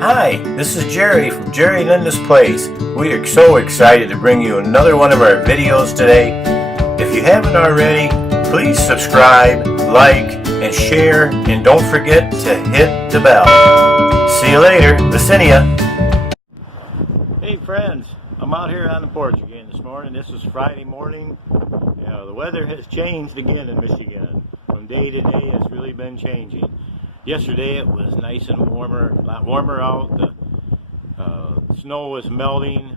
Hi, this is Jerry from Jerry Linda's Place. We are so excited to bring you another one of our videos today. If you haven't already, please subscribe, like, and share, and don't forget to hit the bell. See you later. Licinia. Hey friends, I'm out here on the porch again this morning. This is Friday morning. You know, the weather has changed again in Michigan. From day to day, it's really been changing. Yesterday it was nice and warmer, a lot warmer out. The snow was melting.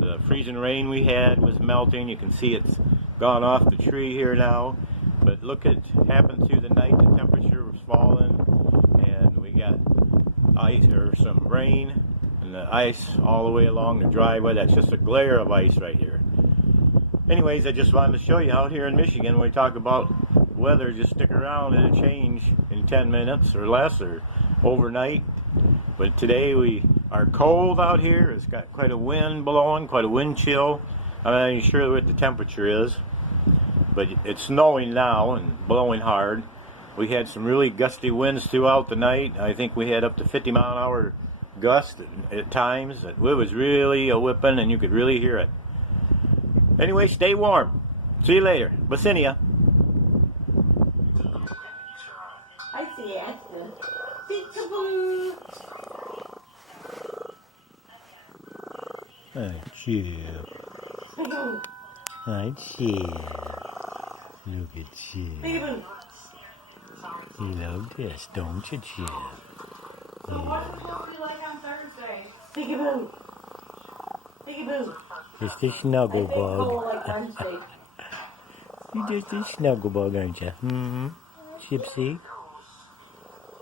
The freezing rain we had was melting. You can see it's gone off the tree here now. But look at happened through the night. The temperature was falling, and we got ice or some rain, and the ice all the way along the driveway. That's just a glare of ice right here. Anyways, I just wanted to show you out here in Michigan when we talk about weather, just stick around. It'll change in 10 minutes or less or overnight. But today we are cold out here. It's got quite a wind blowing, quite a wind chill. I'm not even sure what the temperature is, but it's snowing now and blowing hard. We had some really gusty winds throughout the night. I think we had up to 50-mile-an-hour gusts at times. It was really a whipping, and you could really hear it. Anyway, stay warm. See you later. Licinia. I see it. Peekaboo. Hi, Chip. Peekaboo. Hi, Chip. Look at Chip. Peekaboo. You love this, don't you, Chip? So what is supposed to be like on Thursday? Peekaboo. Peekaboo. Just a snuggle I think go bug. like Wednesday. You're just a snuggle bug, aren't you? Mm-hmm. Chipsy?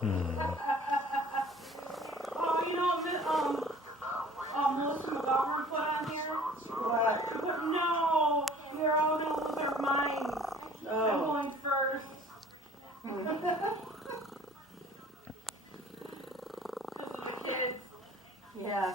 Oh, you know what Melissa McGovern put on here? What? She put, no, you're all gonna lose our minds. I'm Oh. going first. This is the kids. Yeah.